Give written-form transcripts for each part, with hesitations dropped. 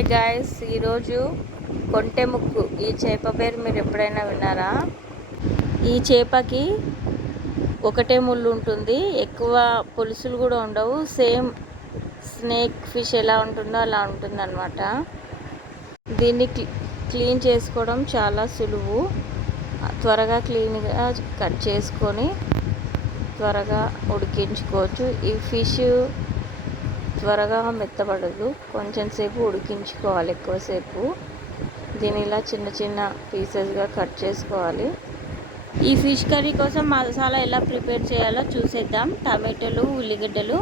Hi guys, ఈరోజు కొంటె ముక్కు ఈ చేప పేరు మీరు ఎప్పుడైనా విన్నారా? ఈ చేపకి ఒకటే ముళ్ళు ఉంటుంది, ఎక్కువ పులుసులు కూడా ఉండవు. సేమ్ స్నేక్ ఫిష్ ఎలా ఉంటుందో అలా ఉంటుంది అన్నమాట. దీన్ని క్లీన్ చేసుకోవడం చాలా సులువు. త్వరగా క్లీన్గా కట్ చేసుకొని త్వరగా ఉడికించుకోవచ్చు. ఈ ఫిష్ త్వరగా మెత్తబడదు, కొంచెం సేపు ఉడికించుకోవాలి, ఎక్కువసేపు. దీన్ని ఇలా చిన్న చిన్న పీసెస్గా కట్ చేసుకోవాలి. ఈ ఫిష్ కర్రీ కోసం మసాలా ఎలా ప్రిపేర్ చేయాలో చూసేద్దాం. టమాటోలు, ఉల్లిగడ్డలు,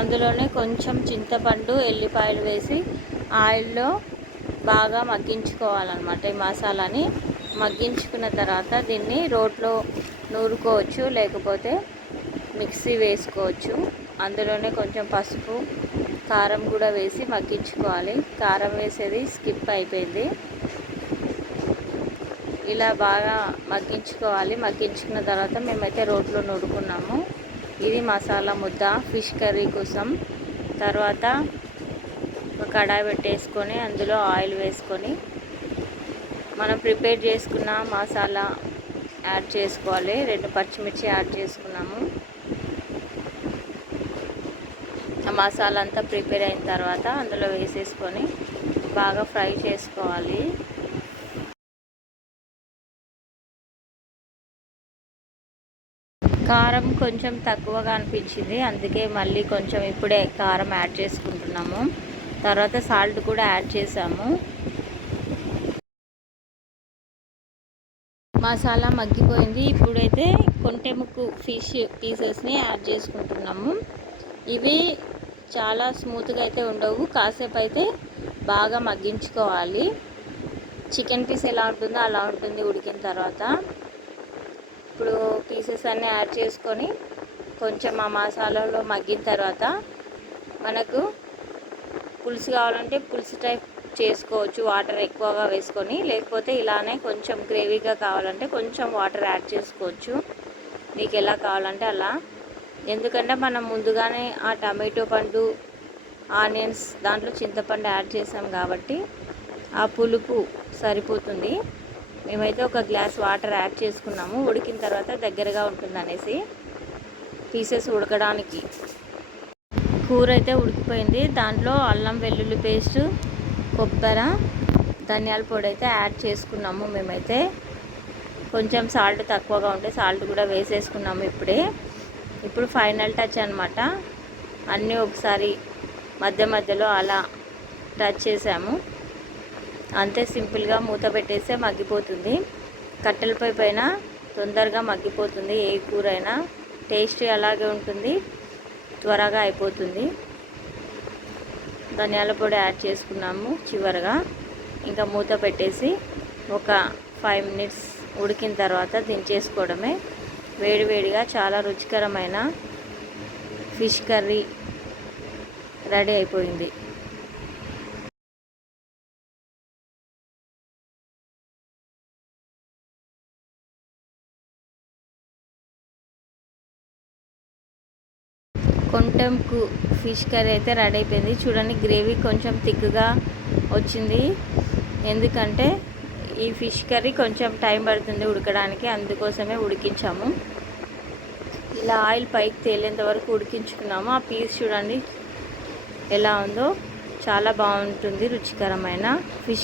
అందులోనే కొంచెం చింతపండు, ఎల్లిపాయలు వేసి ఆయిల్లో బాగా మగ్గించుకోవాలన్నమాట. ఈ మసాలాని మగ్గించుకున్న తర్వాత దీన్ని రోట్లో నూరుకోవచ్చు, లేకపోతే మిక్సీ వేసుకోవచ్చు. అందులోనే కొంచెం పసుపు, కారం కూడా వేసి మగ్గించుకోవాలి. కారం వేసేది స్కిప్ అయిపోయింది. ఇలా బాగా మగ్గించుకోవాలి. మగ్గించుకున్న తర్వాత మేమైతే రోట్లో నూరుకున్నాము. ఇది మసాలా ముద్ద ఫిష్ కర్రీ కోసం. తర్వాత ఒక కడాయి పెట్టేసుకొని అందులో ఆయిల్ వేసుకొని మనం ప్రిపేర్ చేసుకున్న మసాలా యాడ్ చేసుకోవాలి. 2 పచ్చిమిర్చి యాడ్ చేసుకున్నాము. మసాలా అంతా ప్రిపేర్ అయిన తర్వాత అందులో వేసేసుకొని బాగా ఫ్రై చేసుకోవాలి. కారం కొంచెం తక్కువగా అనిపించింది, అందుకే మళ్ళీ కొంచెం ఇప్పుడే కారం యాడ్ చేసుకుంటున్నాము. తర్వాత సాల్ట్ కూడా యాడ్ చేసాము. మసాలా మగ్గిపోయింది. ఇప్పుడైతే కొంటె ముక్కు ఫిష్ పీసెస్ని యాడ్ చేసుకుంటున్నాము. ఇవి చాలా స్మూత్గా అయితే ఉండవు, కాసేపు అయితే బాగా మగ్గించుకోవాలి. చికెన్ పీస్ ఎలా ఉంటుందో అలా ఉంటుంది ఉడికిన తర్వాత. ఇప్పుడు పీసెస్ అన్నీ యాడ్ చేసుకొని కొంచెం ఆ మసాలాలో మగ్గిన తర్వాత మనకు పులుసు కావాలంటే పులుసు టైప్ చేసుకోవచ్చు, వాటర్ ఎక్కువగా వేసుకొని. లేకపోతే ఇలానే కొంచెం గ్రేవీగా కావాలంటే కొంచెం వాటర్ యాడ్ చేసుకోవచ్చు, మీకు ఎలా కావాలంటే అలా. ఎందుకంటే మనం ముందుగానే ఆ టమాటో పండు, ఆనియన్స్, దాంట్లో చింతపండు యాడ్ చేసాం కాబట్టి ఆ పులుపు సరిపోతుంది. మేమైతే ఒక గ్లాస్ వాటర్ యాడ్ చేసుకున్నాము. ఉడికిన తర్వాత దగ్గరగా ఉంటుందనేసి పీసెస్ ఉడకడానికి. కూర అయితే ఉడికిపోయింది. దాంట్లో అల్లం వెల్లుల్లి పేస్టు, కొబ్బరి, ధనియాల పొడి అయితే యాడ్ చేసుకున్నాము. మేమైతే కొంచెం సాల్ట్ తక్కువగా ఉంటే సాల్ట్ కూడా వేసేసుకున్నాము ఇప్పుడే. ఇప్పుడు ఫైనల్ టచ్ అనమాట. అన్నీ ఒకసారి మధ్య మధ్యలో అలా టచ్ చేసాము. అంతే, సింపుల్గా మూత పెట్టేస్తే మగ్గిపోతుంది. కట్టెల పొయ్యి పైన తొందరగా మగ్గిపోతుంది. ఏ కూర అయినా టేస్ట్ అలాగే ఉంటుంది, త్వరగా అయిపోతుంది. ధనియాల పొడి యాడ్ చేసుకున్నాము చివరగా. ఇంకా మూత పెట్టేసి ఒక 5 మినిట్స్ ఉడికిన తర్వాత దించేసుకోవడమే. వేడివేడిగా చాలా రుచికరమైన ఫిష్ కర్రీ రెడీ అయిపోయింది. కొంటెంకు ఫిష్ కర్రీ అయితే రెడీ అయిపోయింది. చూడండి, గ్రేవీ కొంచెం థిక్గా వచ్చింది. ఎందుకంటే ఈ ఫిష్ కర్రీ కొంచెం టైం పడుతుంది ఉడకడానికి, అందుకోసమే ఉడికించాము. ఇలా ఆయిల్ పైకి తేలేంత వరకు ఉడికించుకున్నాము. ఆ పీస్ చూడండి ఎలా ఉందో, చాలా బాగుంటుంది రుచికరమైన ఫిష్.